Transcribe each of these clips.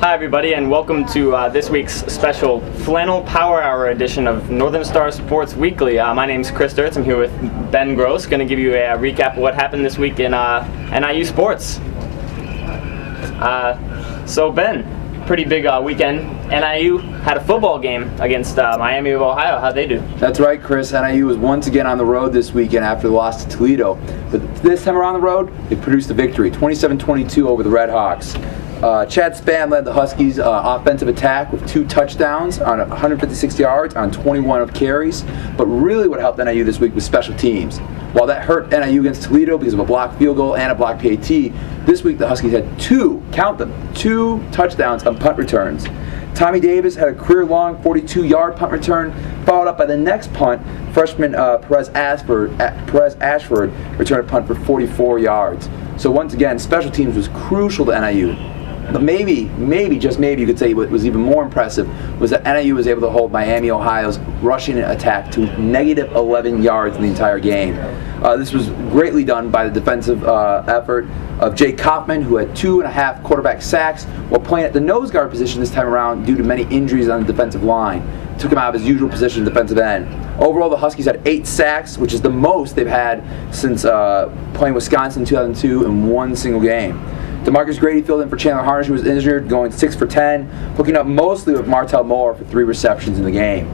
Hi everybody, and welcome to this week's special Flannel Power Hour edition of Northern Star Sports Weekly. My name's Chris Dirtz. I'm here with Ben Gross, going to give you a recap of what happened this week in NIU sports. So Ben, pretty big weekend. NIU had a football game against Miami of Ohio. How'd they do? That's right, Chris. NIU was once again on the road this weekend after the loss to Toledo. But this time around the road, they produced a victory, 27-22 over the Red Hawks. Chad Spann led the Huskies' offensive attack with 2 touchdowns on 156 yards on 21 of carries. But really what helped NIU this week was special teams. While that hurt NIU against Toledo because of a blocked field goal and a blocked PAT, this week the Huskies had 2 touchdowns on punt returns. Tommy Davis had a career-long 42-yard punt return, followed up by the next punt. Freshman Perez Ashford returned a punt for 44 yards. So once again, special teams was crucial to NIU. But maybe, just maybe, you could say what was even more impressive was that NIU was able to hold Miami, Ohio's rushing attack to negative 11 yards in the entire game. This was greatly done by the defensive effort of Jake Kaufman, who had 2.5 quarterback sacks while playing at the nose guard position this time around due to many injuries on the defensive line. Took him out of his usual position, defensive end. Overall, the Huskies had 8 sacks, which is the most they've had since playing Wisconsin in 2002 in one single game. DeMarcus Grady filled in for Chandler Harnish, who was injured, going 6 for 10, hooking up mostly with Martell Moore for 3 receptions in the game.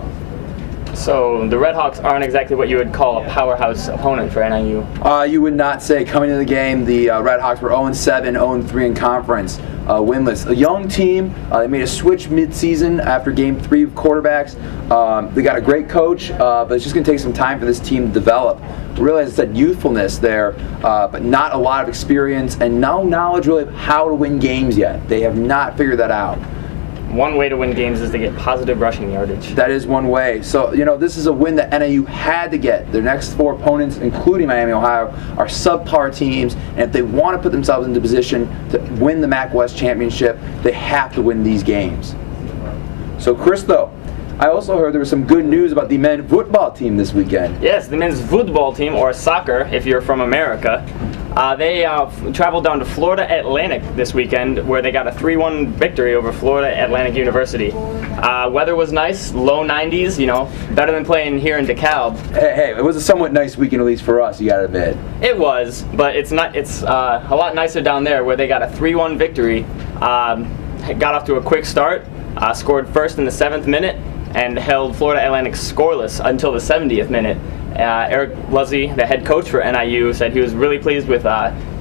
So the Red Hawks aren't exactly what you would call a powerhouse opponent for NIU. You would not say. Coming into the game, the Red Hawks were 0-7, 0-3 in conference, winless. A young team. They made a switch mid-season after Game 3 of quarterbacks. They got a great coach, but it's just going to take some time for this team to develop. Really, as I said, youthfulness there, but not a lot of experience and no knowledge really of how to win games yet. They have not figured that out. One way to win games is to get positive rushing yardage. That is one way. So, this is a win that NIU had to get. Their next 4 opponents, including Miami, Ohio, are subpar teams, and if they want to put themselves into position to win the MAC West Championship, they have to win these games. So, Chris, though, I also heard there was some good news about the men's football team this weekend. Yes, the men's football team, or soccer, if you're from America. They traveled down to Florida Atlantic this weekend, where they got a 3-1 victory over Florida Atlantic University. Weather was nice, low 90s, better than playing here in DeKalb. Hey, it was a somewhat nice weekend, at least for us, you gotta admit. It was, but it's not. It's a lot nicer down there, where they got a 3-1 victory. Got off to a quick start, scored first in the 7th minute, and held Florida Atlantic scoreless until the 70th minute. Eric Luzzy, the head coach for NIU, said he was really pleased with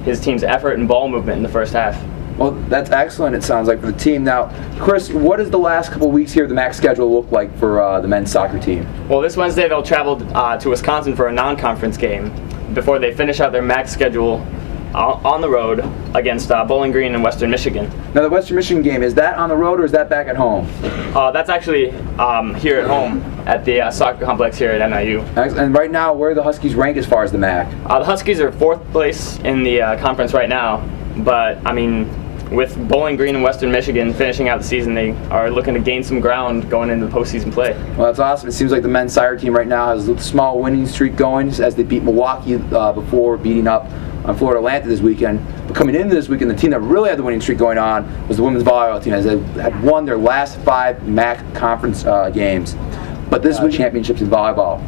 his team's effort and ball movement in the first half. Well, that's excellent, it sounds like, for the team. Now, Chris, what does the last couple weeks here of the MAC schedule look like for the men's soccer team? Well, this Wednesday they'll travel to Wisconsin for a non-conference game before they finish out their MAC schedule on the road against Bowling Green and Western Michigan. Now, the Western Michigan game, is that on the road or is that back at home? That's actually here at home at the soccer complex here at NIU. And right now, where do the Huskies rank as far as the MAC? The Huskies are 4th place in the conference right now, but with Bowling Green and Western Michigan finishing out the season, they are looking to gain some ground going into the postseason play. Well, that's awesome. It seems like the men's soccer team right now has a small winning streak going as they beat Milwaukee before beating up on Florida Atlantic this weekend. But coming into this weekend, the team that really had the winning streak going on was the women's volleyball team, as they had won their last 5 MAC conference games. But this was championships in volleyball.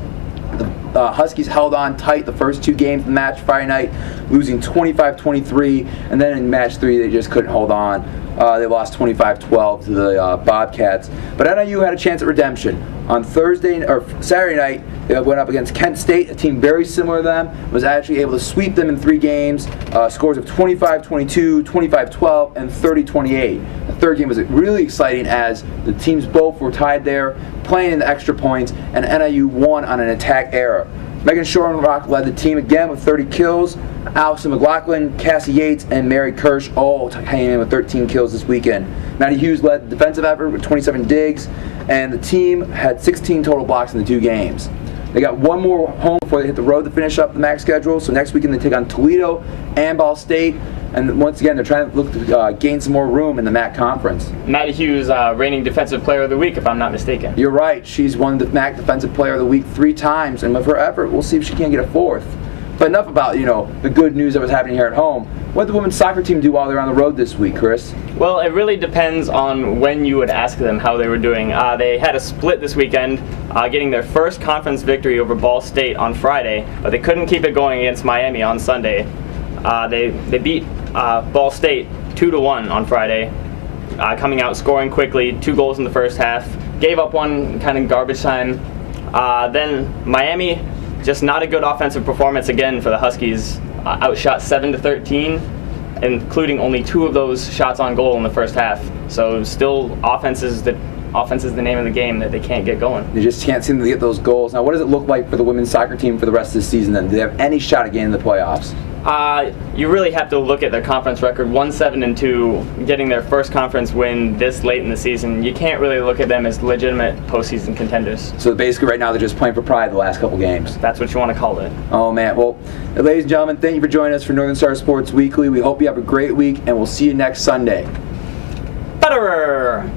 The Huskies held on tight the first 2 games of the match Friday night, losing 25-23, and then in match 3 they just couldn't hold on. They lost 25-12 to the Bobcats. But NIU had a chance at redemption. On Saturday night, they went up against Kent State, a team very similar to them, was actually able to sweep them in 3 games, scores of 25-22, 25-12, and 30-28. The third game was really exciting as the teams both were tied there, playing in the extra points, and NIU won on an attack error. Megan Shorenrock led the team again with 30 kills. Allison McLaughlin, Cassie Yates, and Mary Kirsch all came in with 13 kills this weekend. Maddie Hughes led the defensive effort with 27 digs, and the team had 16 total blocks in the 2 games. They got one more home before they hit the road to finish up the MAC schedule. So next weekend they take on Toledo and Ball State. And once again, they're trying to look to gain some more room in the MAC conference. Maddie Hughes, reigning Defensive Player of the Week, if I'm not mistaken. You're right. She's won the MAC Defensive Player of the Week 3 times. And with her effort, we'll see if she can't get a 4th. But enough about, the good news that was happening here at home. What did the women's soccer team do while they were on the road this week, Chris? Well, it really depends on when you would ask them how they were doing. They had a split this weekend, getting their first conference victory over Ball State on Friday, but they couldn't keep it going against Miami on Sunday. They beat Ball State 2-1 on Friday, coming out scoring quickly, 2 goals in the first half. Gave up one kind of garbage time. Then Miami, just not a good offensive performance again for the Huskies. Outshot 7-13, including only 2 of those shots on goal in the first half. So still offense is the name of the game that they can't get going. They just can't seem to get those goals. Now, what does it look like for the women's soccer team for the rest of the season then? Do they have any shot at getting in the playoffs? You really have to look at their conference record, 1-7-2, getting their first conference win this late in the season. You can't really look at them as legitimate postseason contenders. So basically right now they're just playing for pride the last couple games. That's what you want to call it. Oh man, well, ladies and gentlemen, thank you for joining us for Northern Star Sports Weekly. We hope you have a great week, and we'll see you next Sunday. Betterer!